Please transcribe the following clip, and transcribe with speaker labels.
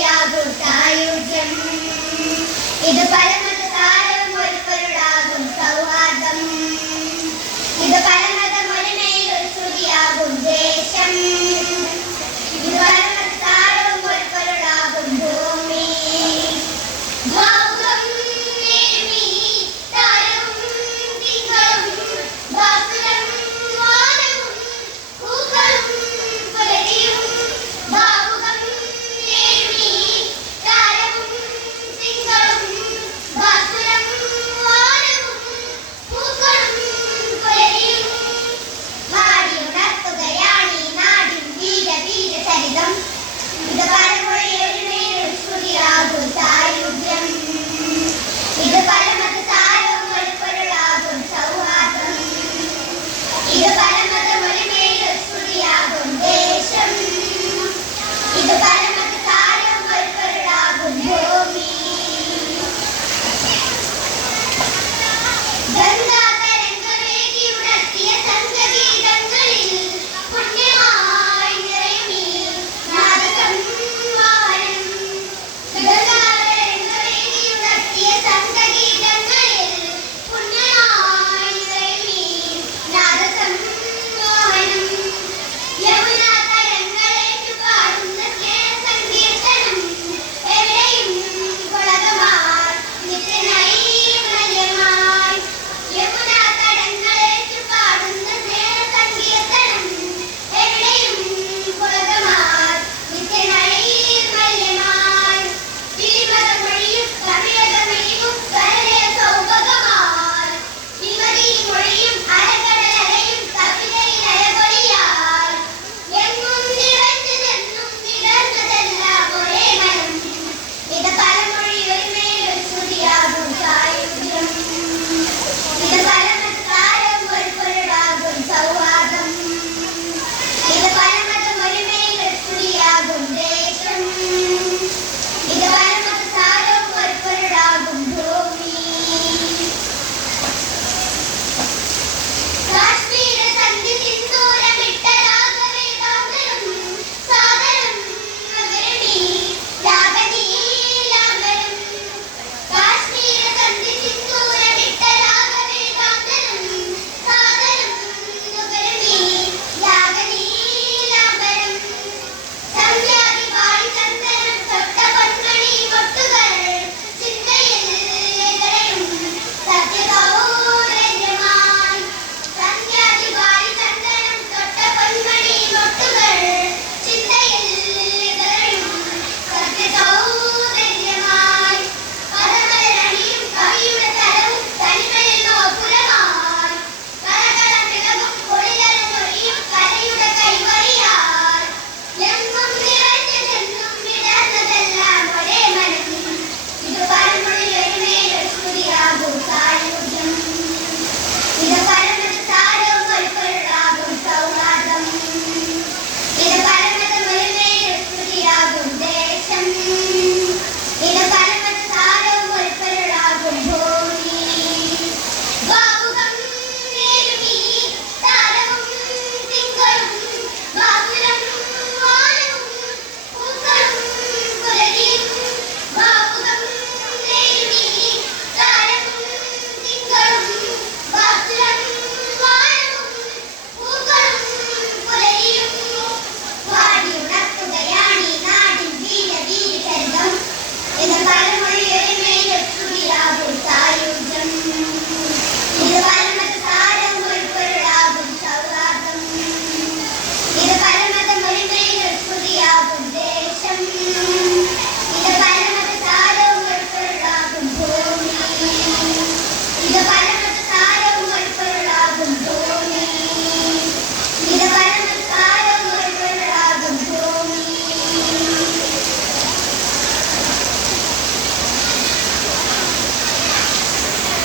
Speaker 1: യാതൊട്ടായുജ്യം ഇത് പരമ